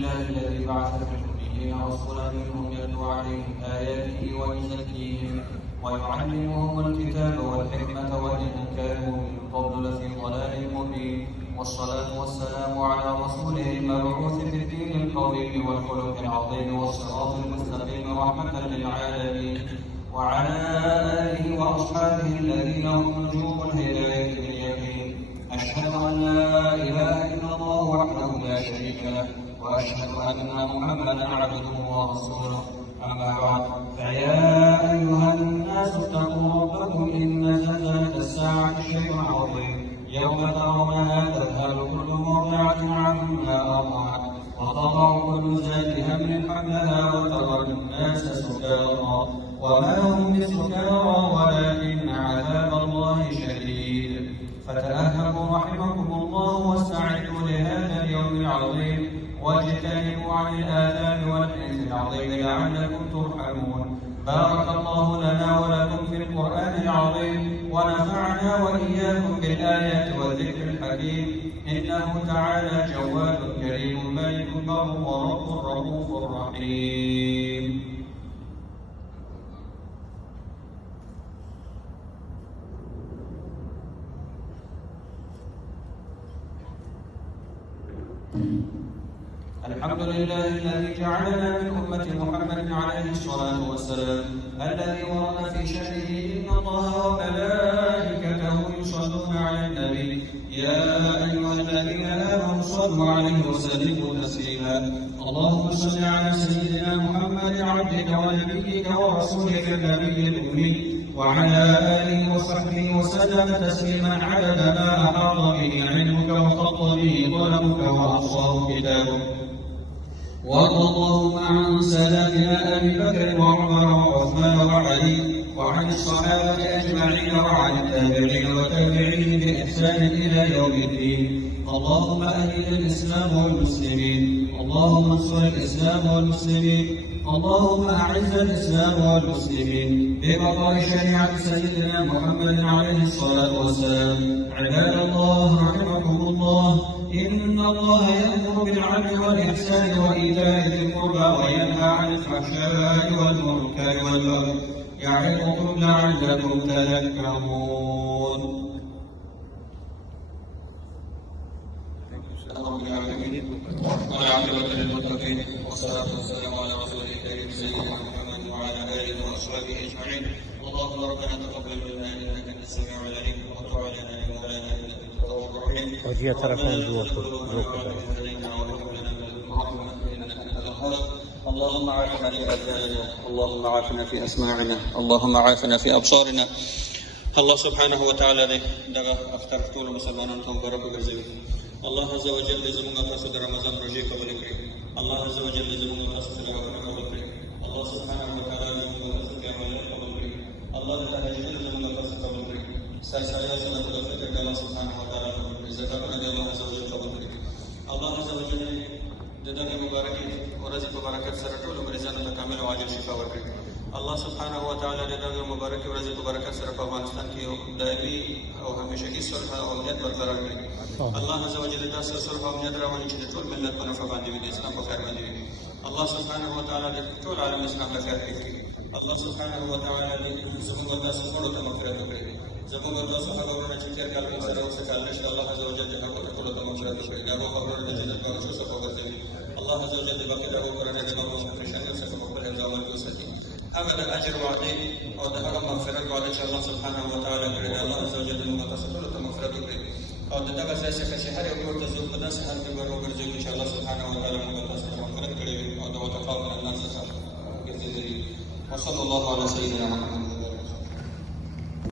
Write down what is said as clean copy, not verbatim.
لله الذي بعث في الأميين رسولا منهم يتلو عليهم آياته ويزكيهم ويعلمهم الكتاب والحكمة وإن كانوا من قبل لفي ضلال مبين. والصلاة والسلام على رسوله المبعوث بالدين القويم والخلق العظيم والصراط المستقيم رحمة للعالمين، وعلى آله وأصحابه الذين هم نجوم الهداية باليقين. أشهد أن لا إله إلا الله وحده لا شريك له، وأشهد أن محمدا عبده ورسوله. أما بعد، فيا أيها الناس اتقوا ربكم إن زلزلة الساعة شيء عظيم، يوم ترونها تذهل كل مرضعة عما أرضعت وتضع كل ذات حمل حملها وترى الناس سكارى وما هم بسكارى ولكن عذاب الله شديد. فتأهبوا رحمكم الله واستعدوا لهذا اليوم العظيم، واجتنبوا عن الآثام والإثم العظيم لعلكم ترحمون. بارك الله لنا ولكم في القرآن العظيم، ونفعنا وإياكم بالآيات والذكر الحكيم، إنه تعالى جواد كريم ملك بر ورب رؤوف رحيم. الحمد لله الذي جعلنا من أمة محمد عليه الصلاة والسلام، الذي ورد في شأنه إن الله وملائكته يصلون على النبي يا أيها الذين آمنوا صلوا عليه وسلموا تسليما. اللهم صل على سيدنا محمد عبدك ونبيك ورسولك النبي الأمي وعلى آله وصحبه وسلم تسليما عدد ما أحاط به علمك وخط به قلمك وأحصاه كتابك. وارض اللهم عن ساداتنا أبي بكر وعمر وعثمان وعلي وعن الصحابة أجمعين وعن التابعين وتابعين بإحسان إلى يوم الدين. اللهم أهل الإسلام والمسلمين، اللهم انصر الإسلام والمسلمين، اللهم أعز الإسلام والمسلمين ببقاء شريعة سيدنا محمد عليه الصلاة والسلام. عباد الله رحمكم الله، إن الله يأمر بالعدل والإحسان وإيتاء ذي القربى وينهى عن الفحشاء والمنكر والبغي يعظكم لعلكم تذكرون. والعاقبة للمتقين، والصلاة والسلام على رسوله الكريم سيدنا محمد وعلى آله وأصحابه أجمعين. اللهم ربنا تقبل منا إنك أنت السميع العليم، وتب علينا يا مولانا إنك أنت التواب الرحيم. اللهم عافنا في أبداننا، اللهم عافنا في أسماعنا، اللهم عافنا في أبصارنا. الله سبحانه وتعالى دغه اختر ټول مسلمانانو ته برکت ورزوي. الله عز وجل زموږ تاسو د رمضان روزې قبول کړي. الله عز وجل زموږ تاسو ته دعاګانې قبول کړي. الله سبحانه وتعالى زموږ تاسو ته عملیات قبول کړي. الله تعالی زموږ تاسو قبول کړي. سرسایه سنت الفطر الله سبحانه وتعالى قبول کړي. زکاتونه د الله عز وجل قبول کړي. الله عز وجل د دغه مبارکې ورځې په برکت سره ټول مریضانو ته کامل او عاجل شفا ورکړي. الله سبحانه وتعالى د دغه مبارکې ورځې په برکت سره په افغانستان کې یو دایمي او همیشګي صلح او امنیت برقرار کړي. الله عز وجل داسې صلح او امنیت راولي چې د ټول ملت په نفع باندې وي، د اسلام په خیر باندې وي. الله سبحانه وتعالى د ټول عالم اسلام له خیر کړي. الله سبحانه وتعالى زموږ تاسو ټولو ته مغفرت وکړي. زموږ تاسو هغه ورونه چې تېر کال موږ سره اوسه کال نشته، الله عز وجل د هغو ټولو ته مغفرت وکړي. د هغو خبرونه د جنت باغچو څخه وګرځوي. الله عز وجل د باقي د هغو کورنۍ د مرغوب شریف څخه په خپل حفظ عمل کې وساتي. هغه د اجر وعدې او د هغه مغفرت وعده چې الله سبحانه وتعالى کړې ده، الله عز وجل موږ تاسو ټولو ته مغفرت وکړي. او د دغه ځای څخه چې هر یو کور ته ځو په داسې حال کې به راوګرځوي چې الله سبحانه وتعالى موږ تاسو ته مغفرت کړې وي او د وتقاء من الناس څخه ګرځېدلي وي. وصلى الله على سيدنا محمد.